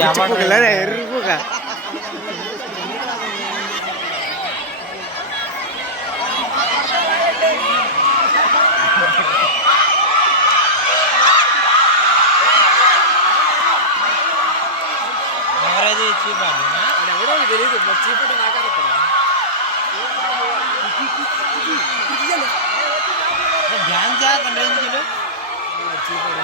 ఎర్రుగా తెలియదు చీపటి నాకారు ధ్యాన్ చేయాలి చీపడి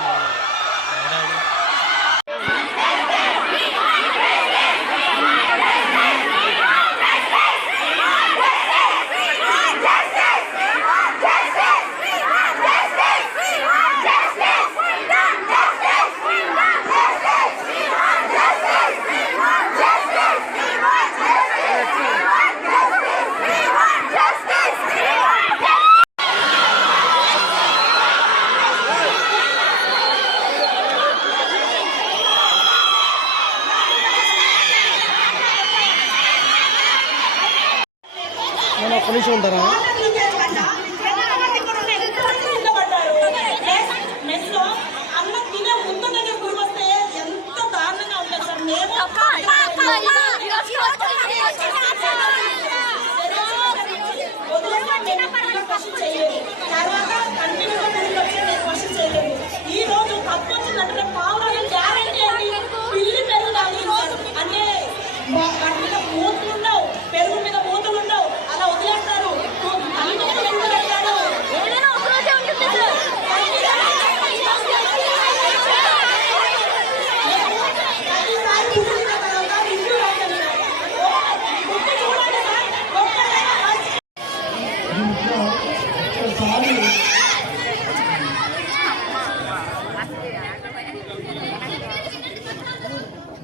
ఒక్క నిమిషం ఉంటారా? ఈ రోజు తప్పు వచ్చిందంటే పావురాలు గ్యారెంటీ అండి. పిల్లి పెరుగుదాన్ని అన్నీ మూతులు ఉండవు, పెరుగు మీద మూతులు ఉండవు, అలా వదిలేస్తారు.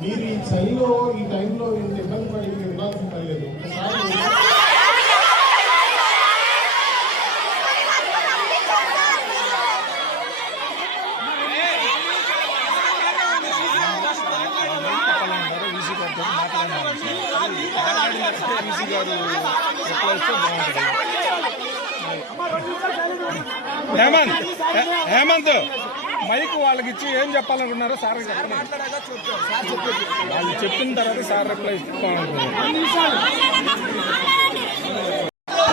మీరు ఈ చలిలో ఈ టైంలో ఇంత ఇబ్బంది పడి మీరు ఉండాల్సిన పని లేదు. హేమంత్ మైక్ వాళ్ళకి ఇచ్చి ఏం చెప్పాలనుకున్నారో సార్ చెప్పండి. వాళ్ళు చెప్పిన తర్వాత సార్ రిప్లై ఇస్తామనుకున్నారు.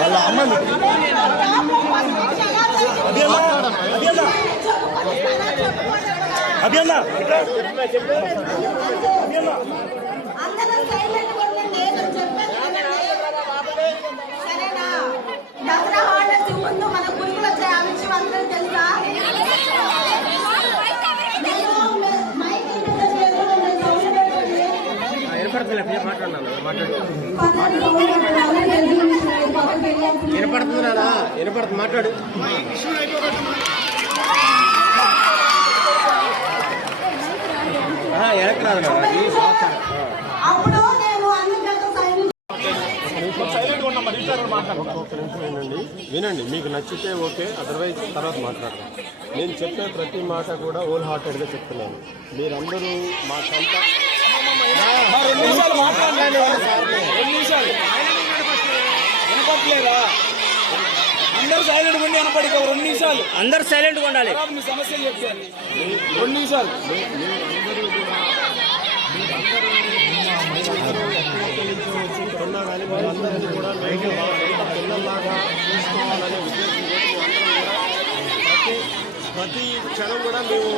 వాళ్ళ అమ్మ అభియన్నా దసరా హాలిడేస్ ముందు మన గురుకులు వచ్చాయి. ఆ విషయం అందరూ తెలుసా? వినపడుతుందా? వినపడుతుంది, మాట్లాడు. అప్పుడు నేను వినండి, మీకు నచ్చితే ఓకే, అదర్వైజ్ తర్వాత మాట్లాడదాం. నేను చెప్పే ప్రతి మాట కూడా హోల్ హార్టెడ్గా చెప్తున్నాను. మీరందరూ మా సొంత అందరూ సైలెంట్ ఉండి అనపడి 2 నిమిషాలు అందరు సైలెంట్ గా ఉండాలి. మీ సమస్యలు చెప్తాను. 2 నిమిషాలు ఉన్నా కానీ వాళ్ళందరినీ కూడా పిల్లల్లాగా చూసుకోవాలనే ఉద్దేశంతో ప్రతి క్షణం కూడా మేము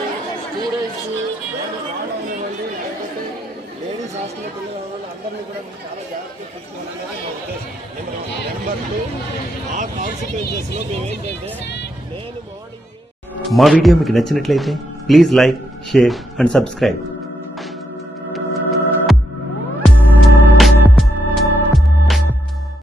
స్టూడెంట్స్ రావడానివ్వండి, లేకపోతే లేడీస్ హాస్టల్ పిల్లలు అవ్వాలి, అందరినీ కూడా మేము చాలా జాగ్రత్తగా చూసుకోవాలనేది మా ఉద్దేశం. నెంబర్ 2, ఆ కాన్సిక్వెన్సెస్లో మేము ఏంటంటే నేను మార్నింగ్ మా వీడియో మీకు నచ్చినట్లయితే please like, share and subscribe.